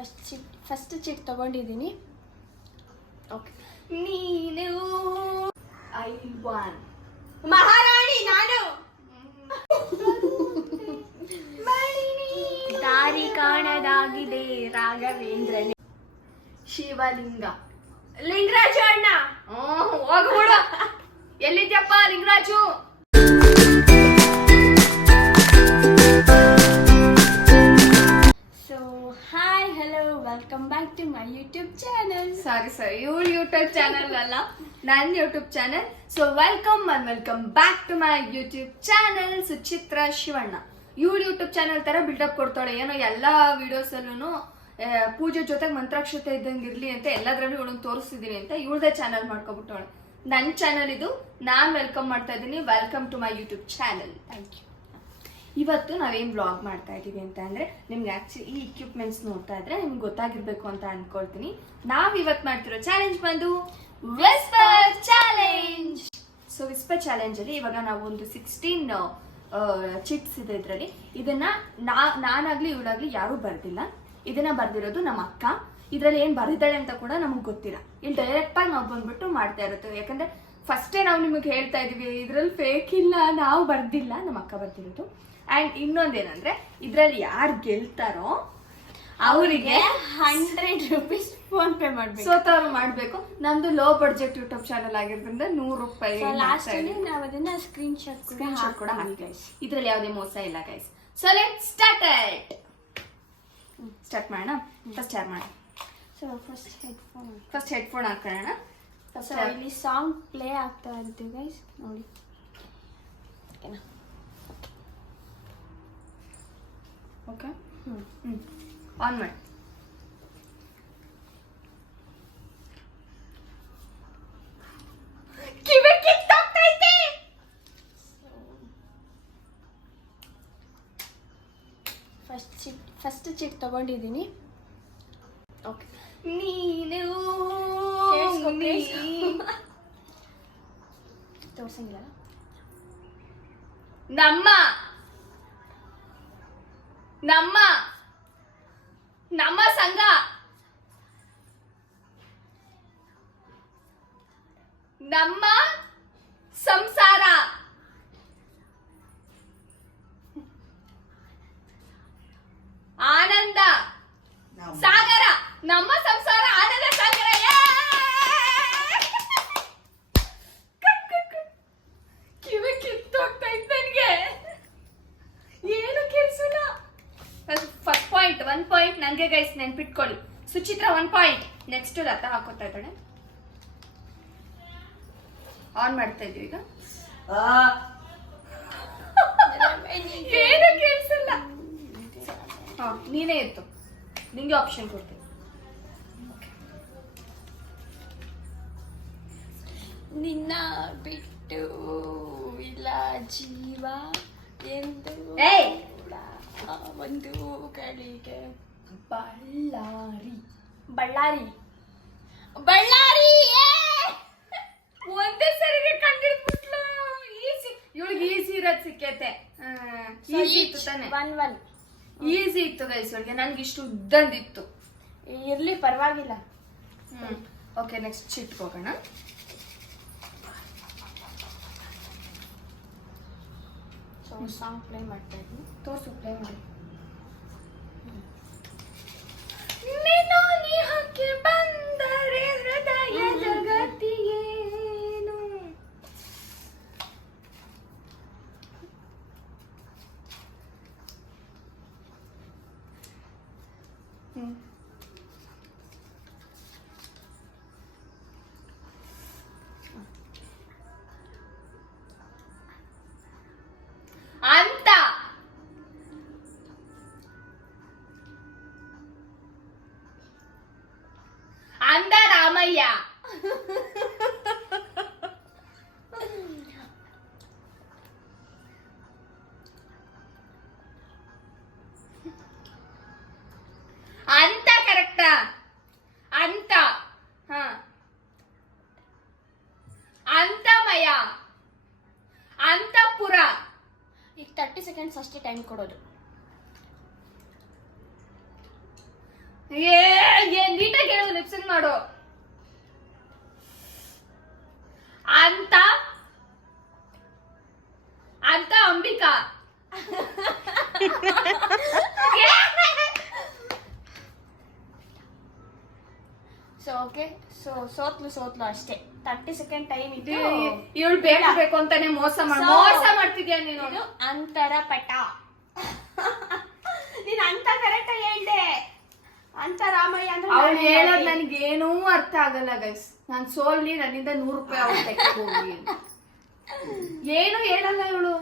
First chit first chit ತಗೊಂಡಿದ್ದೀನಿ. Okay ನೀನು I von ಮಹಾರಾಣಿ ನಾನು. ದಾರಿ ಕಾಣದಾಗಿದೆ ರಾಘವೇಂದ್ರನೇ. ಶಿವಲಿಂಗ. ಲಿಂಗರಾಜು ಅಣ್ಣ. ಹ್ಮ್, ಹೋಗ್ಬಿಡು. ಎಲ್ಲಿದ್ಯಪ್ಪ Lingaraju? Welcome back to my YouTube channel sorry sir ಇವ್ರ ಯೂಟ್ಯೂಬ್ ಚಾನಲ್ ಅಲ್ಲ ನನ್ನ YouTube channel so welcome and welcome back to my YouTube channel Suchitra Shivanna. ಇವಳು ಯೂಟ್ಯೂಬ್ ಚಾನಲ್ ತರ ಬಿಲ್ಡಪ್ ಕೊಡ್ತಾಳೆ. ಏನೋ ಎಲ್ಲಾ ವಿಡಿಯೋಸ್ ಅಲ್ಲೂ ಪೂಜೆ ಜೊತೆಗೆ ಮಂತ್ರಾಕ್ಷತೆ ಇದ್ದಂಗೆ ಇರ್ಲಿ ಅಂತ ಎಲ್ಲದ್ರಲ್ಲೂ ಇವಳನ್ನ ತೋರಿಸ್ತಿದೀನಿ ಅಂತ ಇವಳದೇ ಚಾನಲ್ ಮಾಡ್ಕೊಬಿಟ್ಟವಳೆ. ನನ್ನ ಚಾನಲ್ ಇದು. ನಾನ್ ವೆಲ್ಕಮ್ ಮಾಡ್ತಾ ಇದ್ದೀನಿ. Welcome to my YouTube channel thank you ಇವತ್ತು ನಾವೇನು ಬ್ಲಾಗ್ ಮಾಡ್ತಾ ಇದ್ದೀವಿ ಅಂತ ಅಂದ್ರೆ ನಿಮ್ಗೆ ಆಕ್ಚುಲಿ ಈ ಇಕ್ವಿಪ್ಮೆಂಟ್ಸ್ ನೋಡ್ತಾ ಇದ್ರೆ ನಿಮ್ಗೆ ಗೊತ್ತಾಗಿರ್ಬೇಕು ಅಂತ ಅಂದ್ಕೊಳ್ತೀನಿ ನಾವು ಇವತ್ತು ಮಾಡ್ತಿರೋ ಚಾಲೆಂಜ್ ಬಂದು whisper challenge so whisper challenge ಅಲ್ಲಿ ಇವಾಗ ನಾವು ಒಂದು ಸಿಕ್ಸ್ಟೀನ್ ಚಿಟ್ಸ್ ಇದೆ ಇದರಲ್ಲಿ. ಇದನ್ನ ನಾ, ನಾನಾಗ್ಲಿ ಇವಳಾಗ್ಲಿ ಯಾರು ಬರ್ದಿಲ್ಲ. ಇದನ್ನ ಬರ್ದಿರೋದು ನಮ್ಮ ಅಕ್ಕ. ಇದರಲ್ಲಿ ಏನು ಬರೆದಿದ್ದಾಳೆ ಅಂತ ಕೂಡ ನಮ್ಗೆ ಗೊತ್ತಿಲ್ಲ. ಇಲ್ಲಿ ಡೈರೆಕ್ಟ್ ಆಗಿ ನಾವು ಬಂದ್ಬಿಟ್ಟು ಮಾಡ್ತಾ ಇರುತ್ತೆ ಯಾಕಂದ್ರೆ ಫಸ್ಟೇ ನಾವು ನಿಮಗೆ ಹೇಳ್ತಾ ಇದೀವಿ, ಇದರಲ್ಲಿ ಫೇಕ್ ಇಲ್ಲ, ನಾವು ಬರ್ದಿಲ್ಲ. ನಮ್ಮ ಅಕ್ಕ ಬರ್ದಿರೋದು. ಅಂಡ್ ಇನ್ನೊಂದೇನಂದ್ರೆ ಇದ್ರಲ್ಲಿ ಯಾರು ಗೆಲ್ತಾರೋ ಅವರಿಗೆ ಹಂಡ್ರೆಡ್ ರುಪೀಸ್ ಫೋನ್ ಪೇ ಮಾಡ್ಬೇಕು. ಸೋತವ್ರು ಮಾಡ್ಬೇಕು. ನಮ್ದು ಲೋ ಬಡ್ಜೆಟ್ ಯೂಟ್ಯೂಬ್ ಚಾನಲ್ ಆಗಿರೋದ್ರಿಂದ ನೂರು ರೂಪಾಯಿ ನಾವು ಅದನ್ನ ಸ್ಕ್ರೀನ್ ಶಾಟ್ ಸ್ಕ್ರೀನ್ ಶಾಟ್ ಕೂಡ ಹಾಕಿ ಇದ್ರಲ್ಲಿ ಯಾವುದೇ ಮೋಸ ಇಲ್ಲ guys so let start start ಮಾಡೋಣ? ಫಸ್ಟ್ ಯಾರು ಮಾಡಿ? So first headphone first headphone ಹಾಕೋಣ. ಇಲ್ಲಿ ಸಾಂಗ್ ಪ್ಲೇ ಆಗ್ತಾ ಇರುತ್ತೆ ಗೈಸ್ ನೋಡಿ. ಓಕೆನಾ ಓಕೆ? ಹ್ಮ್. ಆನ್ ಮಾಡಿ. ಫಸ್ಟ್ ಚಿಟ್ ಫಸ್ಟ್ ಚಿಟ್ ತಗೊಂಡಿದ್ದೀನಿ. ಓಕೆ. ನೀನು. ತೋರ್ಸಂಗಿಲ್ಲ. ನಮ್ಮ ನಮ್ಮ ಸಂಘ ನಮ್ಮ ಸಂಸಾರ. ಆನಂದ. ಸಾಗರ. ನಮ್ಮ ಸಂಸಾರ ಆನಂದ ಸಾಗರ. ಕಿವಿ ಕಿತ್ತೋಗ್ತಾ ಇತ್ತು ನನಗೆ. ಏನು ಕೆಲ್ಸಲ್ಲ ಫಸ್ಟ್ ಪಾಯಿಂಟ್ ಒನ್ ಪಾಯಿಂಟ್ ನನಗೆ ಗೈಸ್ ನೆನ್ಪಿಟ್ಕೊಳ್ಳಿ. Suchitra one point next Latha ಹಾಕೋತಾ ಇದ್ದಾಳೆ. ಆನ್ ಮಾಡ್ತಾ ಇದೀವಿ ಈಗ. ಏನು ಕೇಳಿಸಲ್ಲ. ಹಾ ನೀನೇ ಇತ್ತು ನಿಂಗೆ ಆಪ್ಷನ್ ಕೊಡ್ತೀನಿ. ನಿನ್ನ ಬಿಟ್ಟು ಇಲ್ಲ ಜೀವ ಎಂದು ಒಂದು ಕಡೆಗೆ ಬಳ್ಳಾರಿ. ಬಳ್ಳಾರಿ. ಬಳ್ಳಾರಿ ಒಂದೇ ಸರಿಗೆ ಕಂಡಿಡ್ಬಿಟ್ಲು. ಈಸಿ ಇವಳಿಗೆ ಈಸಿ ಇರೋದ್ ಸಿಕ್ಕೈತೆ. ಈಸಿ ಇತ್ತು ತಾನೆ? ಒನ್ ಒನ್ ಈಸಿ ಇತ್ತು ಗೈಸ್ ಇವಳಿಗೆ. ನನ್ಗೆ ಇಷ್ಟು ಉದ್ದಂದಿತ್ತು. ಇರ್ಲಿ ಪರವಾಗಿಲ್ಲ. ಹ್ಮ್. ಓಕೆ ನೆಕ್ಸ್ಟ್ ಚಿಟ್ ಹೋಗೋಣ. ಸೊ ಸಾಂಗ್ ಪ್ಲೇ ಮಾಡ್ತಾ ಇದ್ದೀನಿ ತೋರ್ಸು ಪ್ಲೇ ಮಾಡಿ. ನೀನು ಬಂದರೆ ಅಂದ ರಾಮಯ್ಯ ಅಂತ ಕರೆಕ್ಟಾ ಅಂತ ಹ ಅಂತಮಯ ಅಂತಪುರ ಈಗ ತರ್ಟಿ ಸೆಕೆಂಡ್ಸ್ ಅಷ್ಟೇ ಟೈಮ್ ಕೊಡೋದು ಸೊ ಸೋತ್ಲು ಸೋತ್ಲು ಅಷ್ಟೇ. ತರ್ಟಿ ಸೆಕೆಂಡ್ ಟೈಮ್ ಇತ್ತು ಇವಳು ಬೇಕು ಬೇಕು ಅಂತಾನೆ ಮೋಸ ಮಾಡ ಮೋಸ ಮಾಡ್ತಿದ್ಯಾ ನೀನು? ಇದು ಅಂತರ ಪಟ. ನೀನ್ ಅಂತ ಕರೆಕ್ಟ್ ಹೇಳ್ದೆ. ಅಂತ ರಾಮಯ್ಯ ಅಂದ್ರೆ ಅವಳು ಹೇಳೋದ್. ಏನೂ ಅರ್ಥ ಆಗಲ್ಲ ಗೈಸ್ ನಾನ್ ಸೋಲ್ಲಿ ನನ್ನಿಂದ ನೂರು ರೂಪಾಯಿ ಅವ್ಳು ತೆಗೆದು ಹೋಗ್ಲಿ ಅಂತ. ಏನು ಹೇಳಲ್ಲ ಇವಳು.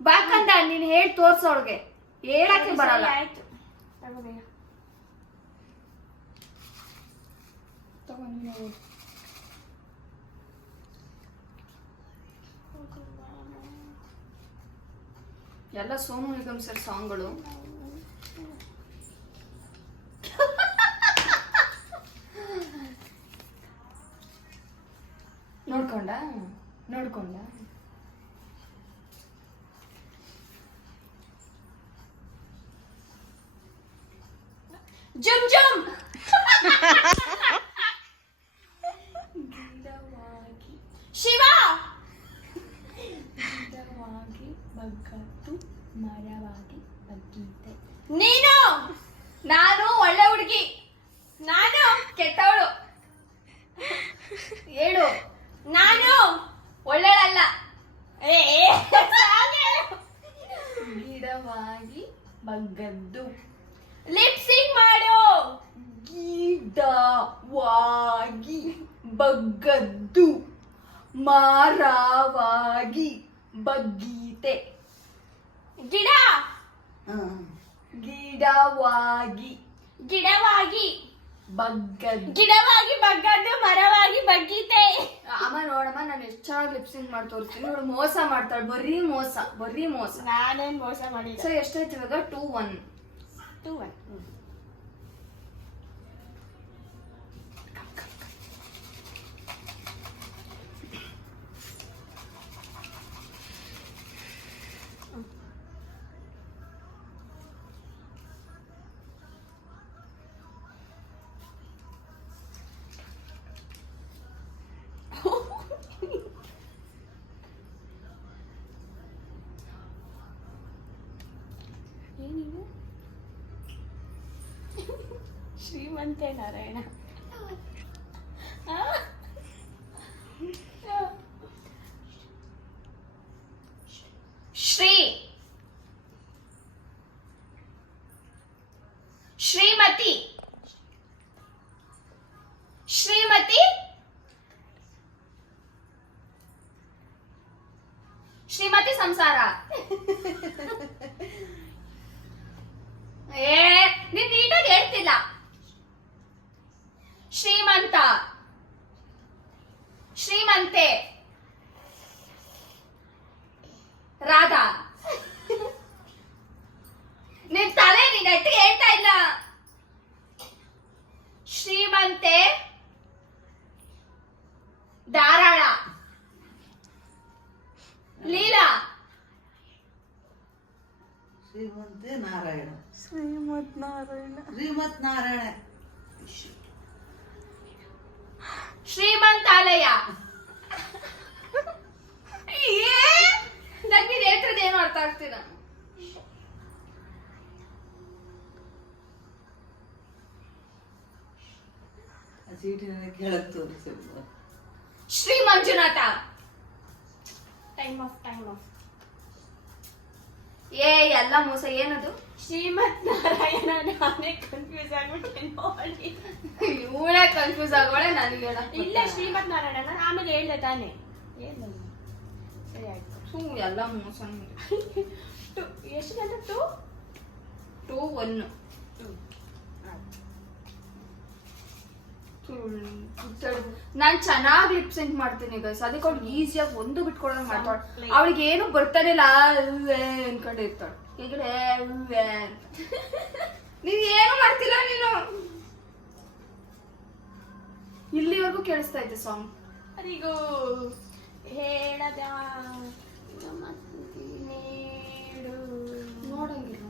ಬಾಕಂದ ನೀನ್ ಹೇಳಿ ತೋರ್ಸ ಅವ್ಳಿಗೆ. ಹೇಳಕ್ಕೆ ಬರಲ್ಲ. ಆಯ್ತು. ತಗೋ ಬೇಗ. ಎಲ್ಲ ಸೋನು ನಿಗಮ್ ಸರ್ ಸಾಂಗ್ಗಳು. ನೋಡ್ಕೊಂಡ? ನೋಡ್ಕೊಂಡ? ಜುಮ್ ಜುಮ್ ಶಿವ ನೀನು ನಾನು ಒಳ್ಳೆ ಹುಡುಗಿ ನಾನು ಕೆಟ್ಟವಳು. ಹೇಳು ನಾನು ಒಳ್ಳೆಯಲ್ಲ. ಗಿಡವಾಗಿ ಬಗ್ಗದ್ದು ಲಿಪ್ಸಿಂಗ್ ಮಾಡು. ಗಿಡವಾಗಿ ಬಗ್ಗದ್ದು ಮಾರವಾಗಿ ಬಗ್ಗೀತೆ. ಗಿಡ. ಗಿಡವಾಗಿ. ಗಿಡವಾಗಿ. ಬಗ್ಗದ್ದು ಗಿಡವಾಗಿ ಬಗ್ಗದ್ದು ಮರವಾಗಿ ಬಗ್ಗೀತೆ. ಅಮ್ಮ ನೋಡಮ್ಮ ನಾನು ಎಷ್ಟು ಚೆನ್ನಾಗಿ ಲಿಪ್ಸಿಂಗ್ ಮಾಡಿ ತೋರಿಸ್ತೀನಿ ಇವಳು ಮೋಸ ಮಾಡ್ತಾಳೆ ಬರೀ ಮೋಸ ಬರೀ ಮೋಸ. ನಾನೇನ್ ಮೋಸ ಮಾಡಿ ಸೊ ಎಷ್ಟಾಯ್ತು ಇವಾಗ? ಟೂ ಒನ್ ಟೂ ಒನ್ ಶ್ರೀಮಂತೆ ನಾರಾಯಣ ಆ? ಶ್ರೀ ಶ್ರೀಮತಿ ಶ್ರೀಮತಿ ಶ್ರೀಮತಿ ಸಂಸಾರ ಏ ನೀನ್ ನೀಟಾಗಿ ಹೇಳ್ತಿಲ್ಲ ಶ್ರೀಮಂತ ಶ್ರೀಮಂತೆ ರಾಧಾ ನಿನ್ ತಲೆ ನೀನ್ ಎಟ್ಟು ಹೇಳ್ತಾ ಇಲ್ಲ ಶ್ರೀಮಂತೆ ಧಾರಾಳ ಲೀಲಾ ಶ್ರೀಮಂತೆ ನಾರಾಯಣ. ಶ್ರೀಮತ್ ನಾರಾಯಣ ಶ್ರೀಮತ್ ನಾರಾಯಣ ಶ್ರೀಮಂತಾಲಯ ನನಗೆ ಹೇಳ್ತಿರೋದು ಏನು ಅರ್ಥ ಆಗ್ತಿಲ್ಲ. ಕೆಳಗೆ ತೋರಿಸಿದ್ರು Shri Manjunatha. Time up time up ಏ ಎಲ್ಲ ಮೋಸ ಏನದು? ಶ್ರೀಮತ್ ನಾರಾಯಣ ನಾನೇ ಕನ್ಫ್ಯೂಸ್ ಆಗ್ಬಿಟ್ಟೆ ನೋಡಿ. ಇವಳೇ ಕನ್ಫ್ಯೂಸ್ ಆಗೋಳೆ ನನಗೆ ಇಲ್ಲ ಶ್ರೀಮತ್ ನಾರಾಯಣ ನಾನು ಆಮೇಲೆ ಹೇಳ್ದೆ ತಾನೇ. ಏನು ಸರಿ ಆಯ್ತು. ಥೂ, ಎಲ್ಲ ಮೋಸ ಟು ಎಷ್ಟು ಗಂಟೆ? ಟು? ಟೂ ಒನ್ ನಾನ್ ಚೆನ್ನಾಗಿ ಲಿಪ್ ಸಿಂಕ್ ಮಾಡ್ತೀನಿ ಗೈಸ್ ಅದಕ್ಕೆ ಅವ್ಳು ಈಸಿಯಾಗಿ ಒಂದು ಬಿಟ್ಕೊಳಂಗ್ ಮಾಡ್ತಾಳೆ ಅವ್ಳಿಗೆ ಅವಳಿಗೆ ಏನು ಬರ್ತಾನೆ ಇಲ್ಲ ಅನ್ಕೊಂಡು ಇರ್ತಾಳೆ. ಈಗಡೆ ನೀನ್ ಏನು ಮಾಡ್ತಿಲ್ಲ ನೀನು. ಇಲ್ಲಿವರೆಗೂ ಕೇಳಿಸ್ತಾ ಇದ್ದೆ ಸಾಂಗ್ ಅದಿಗೂ ಹೇಳದ ನೀಡು. ನೋಡಂಗಿಲ್ಲ.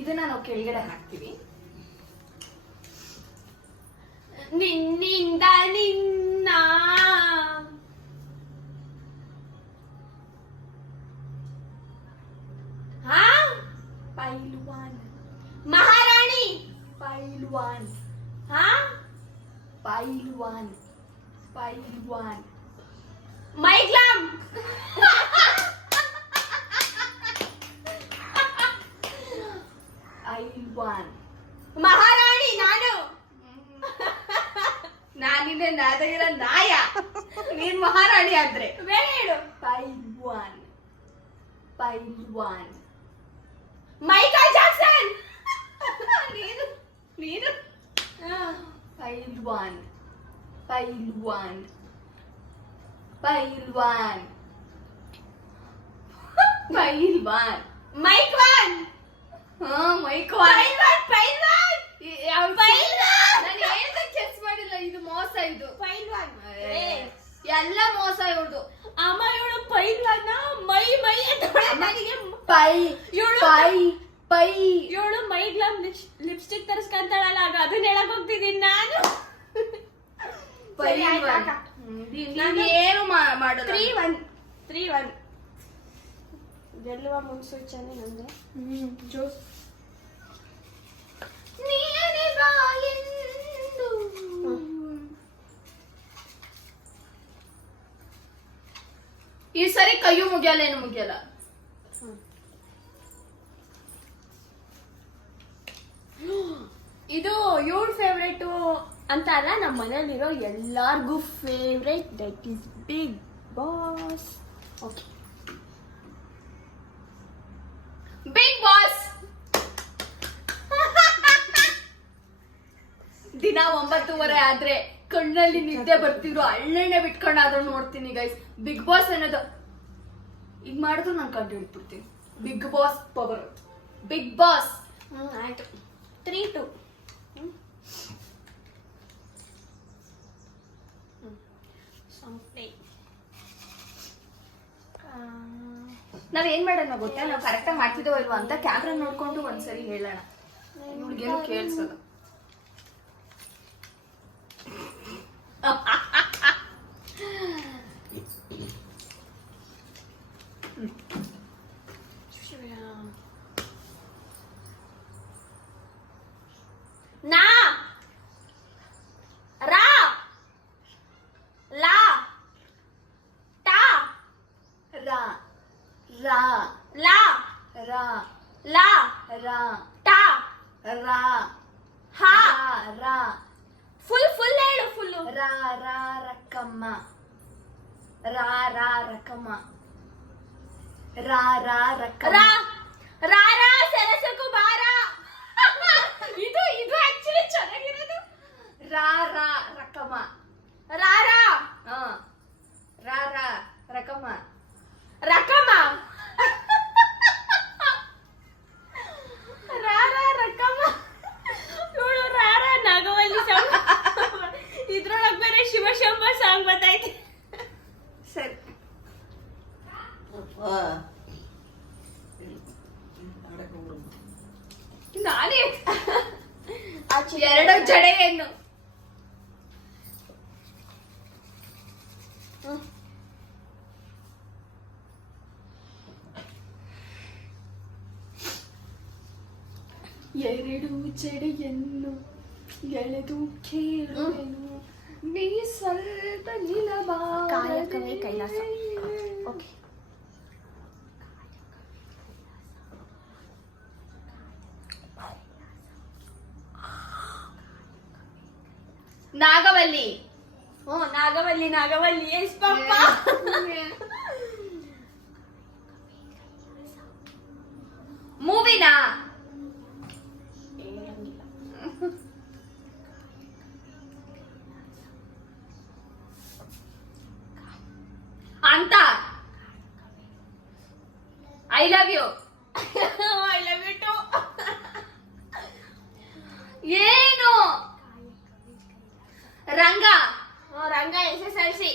ಇದನ್ನ ನಾವು ಕೆಳಗಡೆ ಹಾಕ್ತೀವಿ. ನಿನ್ನಿಂದ ನಿನ್ನ ಹಾ ಪೈಲ್ವಾನ್ ಮಹಾರಾಣಿ ಪೈಲ್ವಾನ್ ಹಾ ಪೈಲ್ವಾನ್ ನಾನಿನ್ನೆ ನಾದಗಿರ ನಾಯ ನೀನ್ ಮಹಾರಾಣಿ ಆದ್ರೆ ಬೇರೆ ಹೇಳು ಪೈಲ್ವಾನ್ ಪೈಲ್ವಾನ್ ಮೈಕಲ್ ಜಾಕ್ಸನ್ ನೀನು ನೀನು ಪೈಲ್ವಾನ್ ಪೈಲ್ವಾನ್ ಪೈಲ್ವಾನ್ ಪೈಲ್ವಾನ್ ಮೈಕ್ ವಾನ್ ಹಾ ಮೈಕ್ವಾನ್ ಪೈಲ್ವಾನ್ ಪೈಲ್ವಾನ್ ಪೈಲ್ವಾನ್ ಎಲ್ಲ ಮೋಸ ಇವ್ರದು. ಅಮ್ಮ ಇವಳು ಪೈಲ್ವಾನ ಮೈ ಮೈ ಅಂತ ನನಗೆ ಪೈ ಇವಳು ಪೈ ಪೈ. ಇವಳು ಮೈಗ್ಲಾಮ್ ಲಿಪ್ಸ್ಟಿಕ್ ತರಿಸ್ಕೊಂತಾಳಲ್ಲ ಆಗ ಅದನ್ನ ಹೇಳಕ್ ಹೋಗ್ತಿದ್ದೀನಿ ನಾನು? ನಾನು ಏನು ಮಾಡಲ್ಲ ತ್ರೀ ಒನ್. Three one. ಗೆಲ್ಲುವ ಮುನ್ಸೂಚನೆ ನಂದು. ಜೋಸ್. ನೀನೇ ಬಾ ಎಂದು. ಈ ಸರಿ ಕೈಯು ಮುಗಿಯಲ್ಲ ಏನು ಮುಗಿಯಲ್ಲ. ಇದು ಇವ್ರ ಫೇವ್ರೇಟು ಅಂತ ಅಲ್ಲ ನಮ್ಮ ಮನೇಲಿರೋ ಎಲ್ಲಾರ್ಗೂ favourite that is Bigg Boss okay Bigg Boss ದಿನ ಒಂಬತ್ತುವರೆ ಆದ್ರೆ ಕಣ್ಣಲ್ಲಿ ನಿದ್ದೆ ಬರ್ತಿದ್ರು ಹಳ್ಳೆಣ್ಣೆ ಬಿಟ್ಕೊಂಡಾದ್ರೂ ನೋಡ್ತೀನಿ ಗೈಸ್ ಬಿಗ್ ಬಾಸ್ ಅನ್ನೋದು. ಈಗ ಮಾಡಿದ್ರು ನಾನು ಕಂಡು ಹಿಡ್ಬಿಡ್ತೀನಿ Bigg Boss power Bigg Boss ಹ್ಞೂ ಆಯ್ತು. ತ್ರೀ ಟು ನಾವ್ ಏನ್ ಮಾಡೋಣ ಗೊತ್ತಾ? ನಾವು ಕರೆಕ್ಟಾಗಿ ಆಗಿ ಇಲ್ವಾ ಅಂತ ಕ್ಯಾಮ್ರಾ ನೋಡ್ಕೊಂಡು ಒಂದ್ಸರಿ ಹೇಳೋಣ. ಇವ್ಳಿಗೇನು ರಾ ರಾ ಲಾ ರಾ ಲಾ ರಾ ಟಾ ರಾ ಹಾ ರಾ ಫುಲ್ ಫುಲ್ ಹೇಳು ಫುಲ್ಲು ರಾ ರಾ ರಕ್ಕಮ್ಮ ರಾ ರಾ ರಕ್ಕಮ್ಮ ರಾ ರಾ ರಕ್ಕಮ್ಮ ರಾ ರಾ ರಾ ಸರಸಕು ಬಾರ ಇದು ಇದು ಆಕ್ಚುಲಿ ಚೆನ್ನಾಗಿರೋದು ರಾ ರಾ ರಕ್ಕಮ್ಮ ರಾ ರಾ ಹಾ ರಾ ರಾ ರಕ್ಕಮ್ಮ ರಕಮ. ರಾ ರಾ ರಕಮ. ಇವಳು ರಾ ರಾ ನಾಗವಲ್ಲಿ ಸಾಂಗ್. ಇದ್ರೊಳಗೆ ಬೇರೆ ಶಿವಶಂಭ ಸಾಂಗ್ ಬರ್ತೈತೆ ಸರಿ. ನಾನೇ. ಆ ಎರಡು ಜಡೆ ಹೆಣ್ಣು ಹ್ಮ್. ಎರಡು ಜಡೆಯನ್ನು ಎಳೆದು ಕೇಳುವೆನು ನೀ ಸ್ವಲ್ಪ ನಿಲಬಾ ಕಾಯಕವೇ ಕೈಲಾಸ. ಓಕೆ ನಾಗವಲ್ಲಿ ಹ್ಞೂ ನಾಗವಲ್ಲಿ ನಾಗವಲ್ಲಿ ಎಸ್ ಪಪ್ಪ ಮೂವಿನ ಅಂತ I love you I love you too ಏನು Ranga Ranga S S L C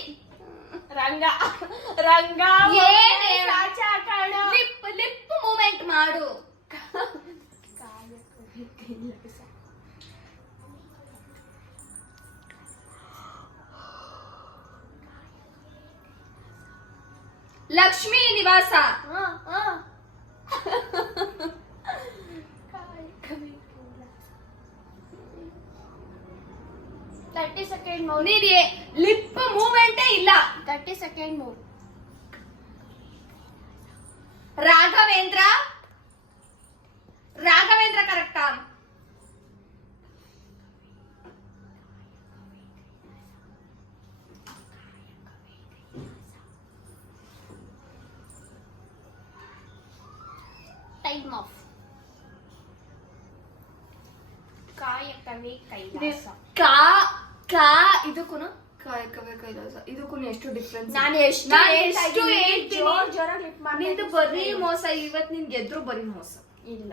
Ranga Ranga ಏನೇ? ಸಾಚಾ ಕಣ ಲಿಪ್ ಲಿಪ್ ಮೂಮೆಂಟ್ ಮಾಡು ಲಕ್ಷ್ಮೀ ನಿವಾಸ ಹಾ ಹಾ ಕಾಯಕವೇ ಕೈಲಾಸ ತರ್ಟಿ ಸೆಕೆಂಡ್ ಮೂವ್ ನೀಡಿ ಲಿಪ್ ಮೂವ್ಮೆಂಟೇ ಇಲ್ಲ thirty second move Raghavendra Raghavendra ಕರೆಕ್ಟಾ ಟೈಮ್ ಆಫ್ ಕಾಯಕವೇ ಕೈಲಾಸ. ಕಾ ಕಾ ಇದಕ್ಕೂ ಕಾಯಕವೇ ಕೈಲಾಸ. ಇದಕ್ಕೂ ಎಷ್ಟು ಡಿಫ್ರೆನ್ಸ್ ನಾನು ಎಷ್ಟು ಎಷ್ಟು ಹೇಳ್ತೀನಿ? ಜೋರ್ ಜೋರಾಗಿ ನಿಂದು ಬರೀ ಮೋಸ ಇವತ್ ನಿನ್ ಗೆದ್ರು ಬರೀ ಮೋಸ. ಇಲ್ಲ.